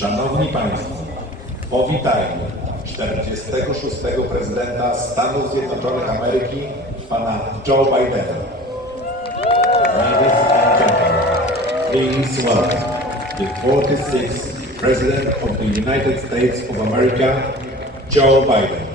Szanowni Państwo, powitajmy 46. prezydenta Stanów Zjednoczonych Ameryki, pana Joe Bidena. Ladies and gentlemen, please welcome the 46th President of the United States of America, Joe Biden.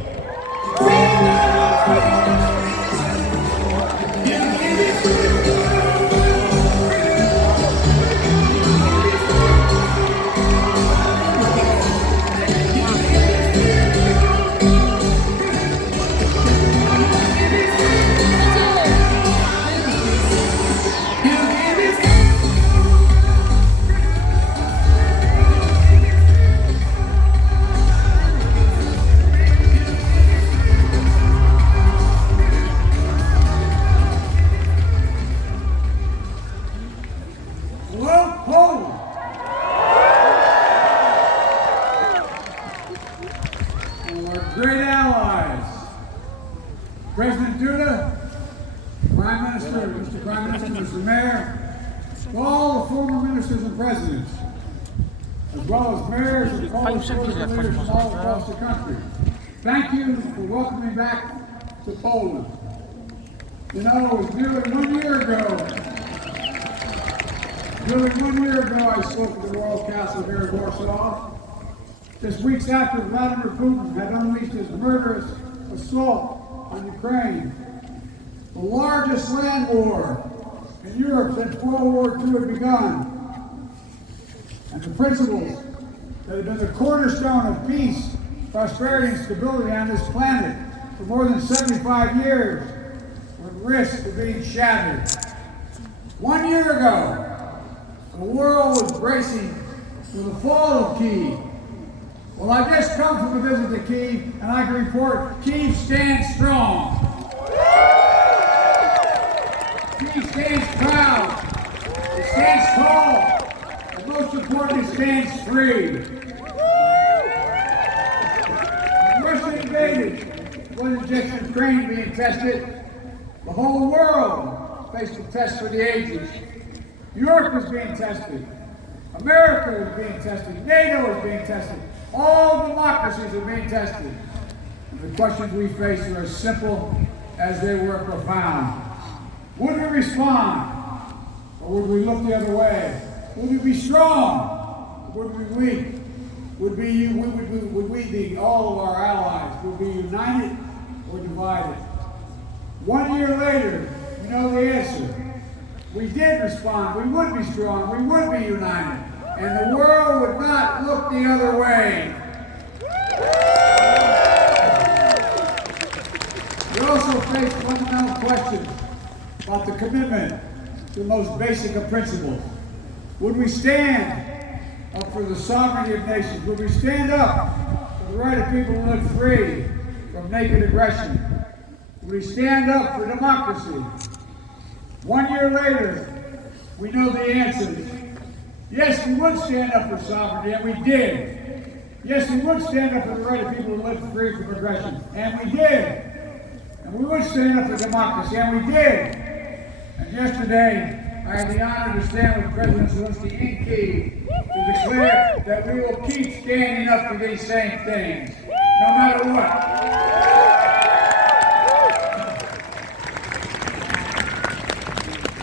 Great allies, President Duda, Prime Minister, Mr. Prime Minister, Mr. Mayor, all the former ministers and presidents, as well as mayors and college leaders from all across the country. Thank you for welcoming me back to Poland. You know, it was nearly 1 year ago I spoke at the Royal Castle here in Warsaw. Just weeks after Vladimir Putin had unleashed his murderous assault on Ukraine, the largest land war in Europe since World War II had begun. And the principles that have been the cornerstone of peace, prosperity, and stability on this planet for more than 75 years were at risk of being shattered. 1 year ago, the world was bracing for the fall of Kyiv. Well, I just come from a visit to Kyiv, and I can report Kyiv stands strong. Kyiv stands proud. It stands tall. And most importantly, it stands free. When Russia invaded, it wasn't just Ukraine being tested. The whole world faced a test for the ages. Europe was being tested. America was being tested. NATO was being tested. All democracies are being tested. And the questions we face are as simple as they were profound. Would we respond? Or would we look the other way? Would we be strong? Or would we be weak? Would we, all of our allies, would we be united or divided? 1 year later, you know the answer. We did respond. We would be strong. We would be united. And the world would not look the other way. We also face fundamental questions about the commitment to the most basic of principles. Would we stand up for the sovereignty of nations? Would we stand up for the right of people to live free from naked aggression? Would we stand up for democracy? 1 year later, we know the answers. Yes, we would stand up for sovereignty, and we did. Yes, we would stand up for the right of people to live free from aggression, and we did. And we would stand up for democracy, and we did. And yesterday, I had the honor to stand with President Zelensky in Kyiv to declare that we will keep standing up for these same things, no matter what.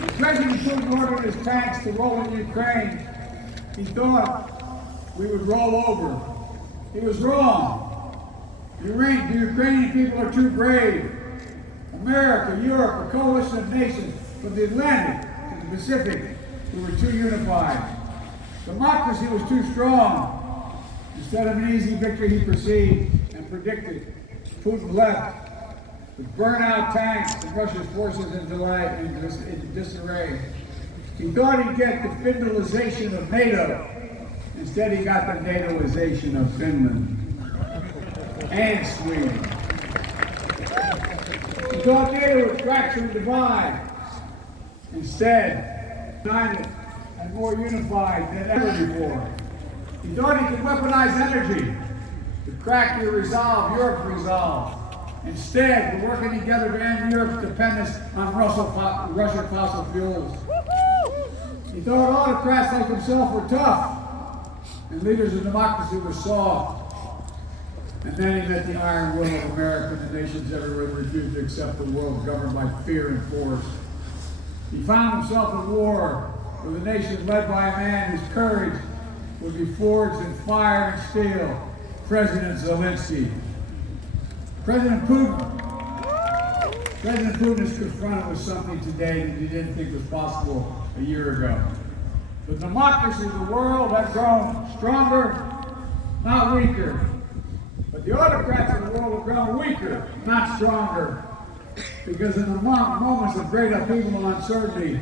The President Putin ordered his tanks to roll in Ukraine. He thought we would roll over. He was wrong. The Ukrainian people are too brave. America, Europe, a coalition of nations from the Atlantic to the Pacific, we were too unified. Democracy was too strong. Instead of an easy victory he perceived and predicted, Putin left with burn-out tanks and Russia's forces in disarray. He thought he'd get the Finlandization of NATO. Instead, he got the NATOization of Finland and Sweden. He thought NATO would fracture and divide. Instead, united and more unified than ever before. He thought he could weaponize energy to crack your resolve, Europe's resolve. Instead, we're working together to end Europe's dependence on Russian fossil fuels. He thought autocrats like himself were tough. and leaders of democracy were soft. And then he met the iron will of America and the nations everywhere that refused to accept the world governed by fear and force. He found himself at war with a nation led by a man whose courage would be forged in fire and steel, President Zelensky. President Putin is confronted with something today that he didn't think was possible a year ago. The democracies of the world have grown stronger, not weaker. But the autocrats of the world have grown weaker, not stronger. Because in the moments of great upheaval and uncertainty,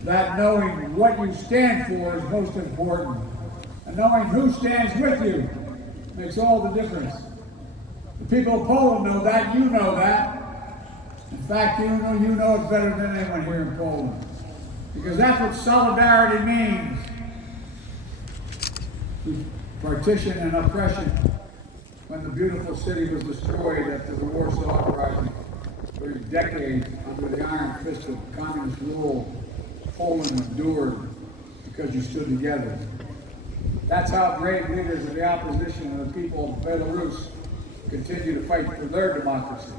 that knowing what you stand for is most important. And knowing who stands with you makes all the difference. The people of Poland know that, you know that. In fact, you know it better than anyone here in Poland. Because that's what solidarity means. Partition and oppression. When the beautiful city was destroyed after the Warsaw Uprising, for decades under the iron fist of communist rule, Poland endured because you stood together. That's how brave leaders of the opposition and the people of Belarus continue to fight for their democracy.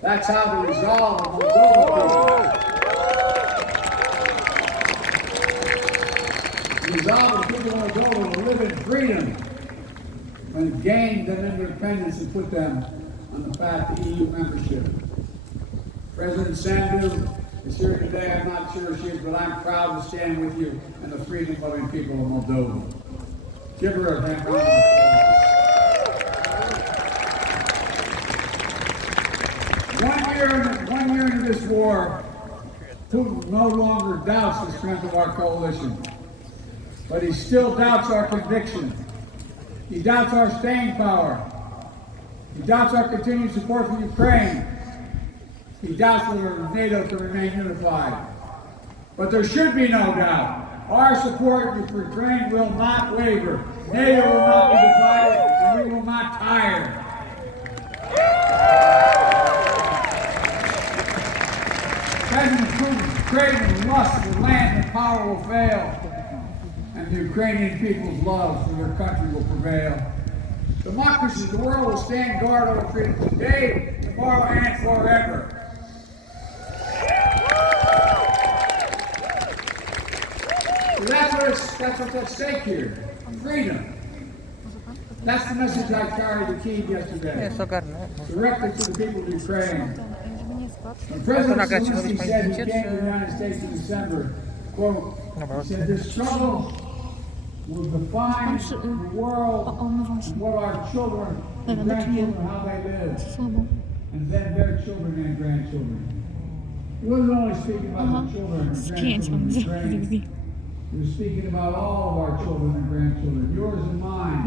That's how the resolve of Moldova people, the resolve of people of Moldova to live in freedom, when it gained them independence and put them on the path to EU membership. President Sandu is here today. I'm not sure she is, but I'm proud to stand with you and the freedom-loving people of Moldova. Give her a hand round of applause. 1 year into this war, Putin no longer doubts the strength of our coalition, but he still doubts our conviction. He doubts our staying power. He doubts our continued support for Ukraine. He doubts whether NATO can remain unified. But there should be no doubt. Our support for Ukraine will not waver. NATO will not be divided, and we will not tire. President Putin's craving lust for land and power will fail, and the Ukrainian people's love for their country will prevail. Democracies of the world will stand guard over freedom today, tomorrow, and forever. So that's what's at stake here. Freedom. That's the message I carried to Kyiv yesterday. Directly to the people of Ukraine. When President Zelensky said he came to the United States in December, quote, he said, this struggle will define the world and what our children and grandchildren, how they live, and then their children and grandchildren. He wasn't only speaking about the children and grandchildren of Ukraine. He was speaking about all of our children and grandchildren, yours and mine.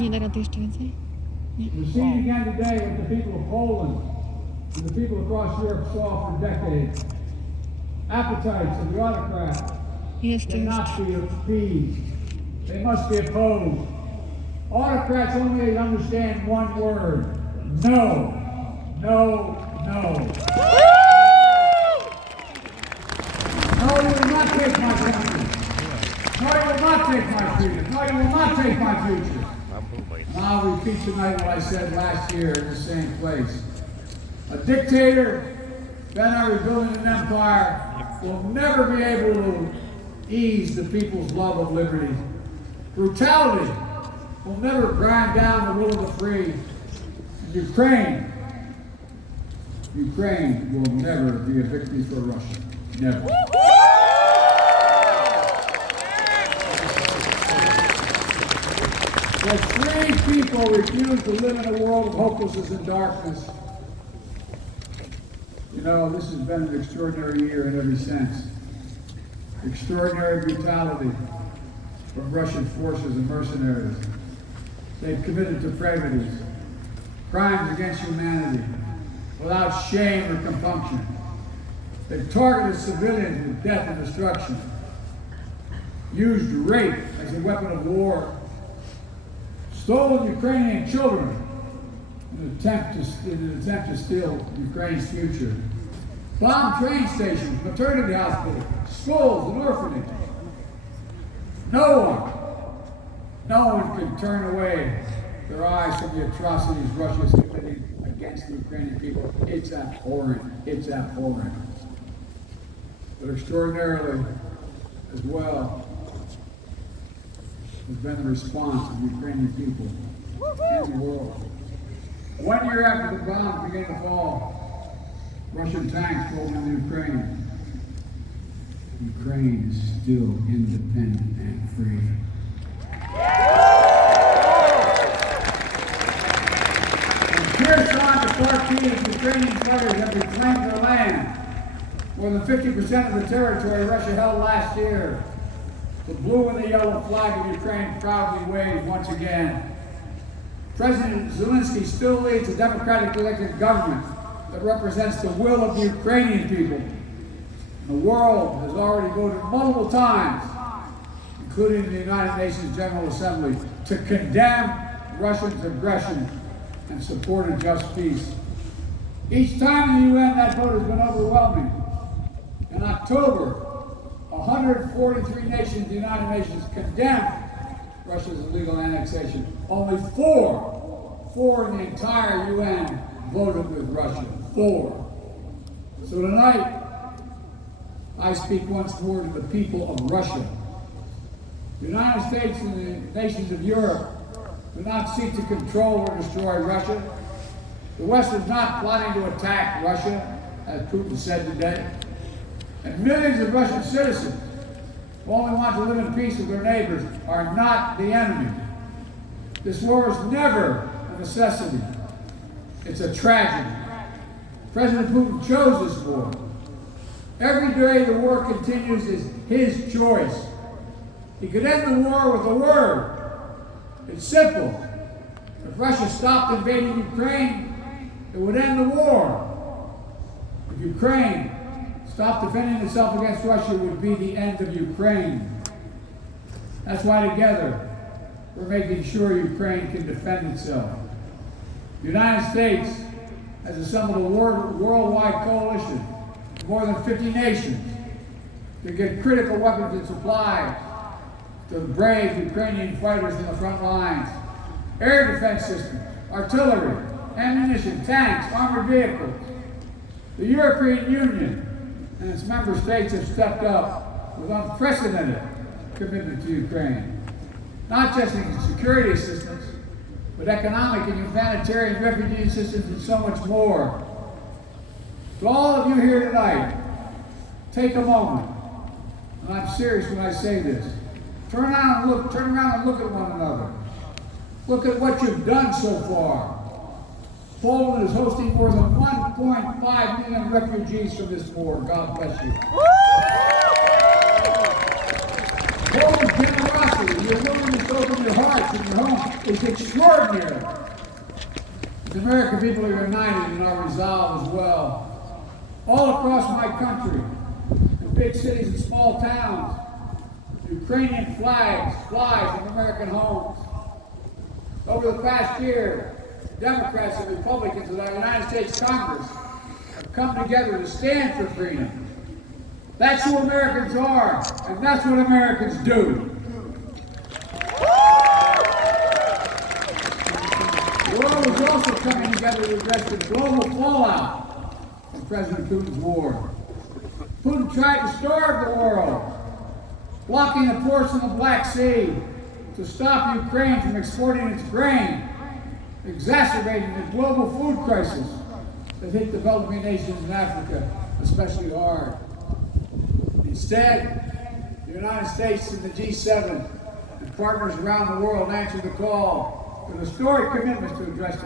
We're seeing again today what the people of Poland and the people across Europe saw for decades. Appetites of the autocrats cannot be appeased. They must be opposed. Autocrats only understand one word: no, no, no. No, you will not take my country. No, you will not take my freedom. No, you will not take my future. And I'll repeat tonight what I said last year in the same place. A dictator, then our rebuilding an empire, will never be able to ease the people's love of liberty. Brutality will never grind down the will of the free. And Ukraine will never be a victory for Russia. Never. When free people refuse to live in a world of hopelessness and darkness, you know, this has been an extraordinary year in every sense. Extraordinary brutality from Russian forces and mercenaries. They've committed depravities, crimes against humanity, without shame or compunction. They've targeted civilians with death and destruction, used rape as a weapon of war, stolen Ukrainian children in an attempt to steal Ukraine's future, bombed train stations, maternity hospitals, schools, and orphanages. No No one can turn away their eyes from the atrocities Russia is committing against the Ukrainian people. It's abhorrent. It's abhorrent. But extraordinarily, as well, has been the response of the Ukrainian people and the world. 1 year after the bombs began to fall, Russian tanks rolled into Ukraine. Ukraine is still independent and free. From Kherson to Kharkiv, Ukrainian fighters have reclaimed their land. More than 50% of the territory Russia held last year. The blue and the yellow flag of Ukraine proudly waves once again. President Zelensky still leads a democratically elected government that represents the will of the Ukrainian people. The world has already voted multiple times, including the United Nations General Assembly, to condemn Russia's aggression and support a just peace. Each time in the UN, that vote has been overwhelming. In October, 143 nations in the United Nations condemned Russia's illegal annexation. Only four in the entire UN voted with Russia. 4. So tonight, I speak once more to the people of Russia. The United States and the nations of Europe do not seek to control or destroy Russia. The West is not plotting to attack Russia, as Putin said today. And millions of Russian citizens who only want to live in peace with their neighbors are not the enemy. This war is never a necessity. It's a tragedy. President Putin chose this war. Every day the war continues is his choice. He could end the war with a word. It's simple. If Russia stopped invading Ukraine, it would end the war. If Ukraine stopped defending itself against Russia, it would be the end of Ukraine. That's why together we're making sure Ukraine can defend itself. The United States has assembled a worldwide coalition of more than 50 nations to get critical weapons and supplies to the brave Ukrainian fighters in the front lines. Air defense systems, artillery, ammunition, tanks, armored vehicles. The European Union and its member states have stepped up with unprecedented commitment to Ukraine. Not just in security assistance, but economic and humanitarian refugee assistance and so much more. To all of you here tonight, take a moment, and I'm serious when I say this. Turn around and look at one another. Look at what you've done so far. Poland is hosting more than 1.5 million refugees from this war. God bless you. Poland's generosity, your willingness to open your hearts and your home is extraordinary. The American people are united in our resolve as well. All across my country, in big cities and small towns, Ukrainian flags fly from American homes. Over the past year, Democrats and Republicans in the United States Congress have come together to stand for freedom. That's who Americans are, and that's what Americans do. The world is also coming together to address the global fallout from President Putin's war. Putin tried to starve the world, blocking the ports in the Black Sea to stop Ukraine from exporting its grain, exacerbating the global food crisis that hit developing nations in Africa especially hard. Instead, the United States and the G7 and partners around the world answered the call with historic commitments to address the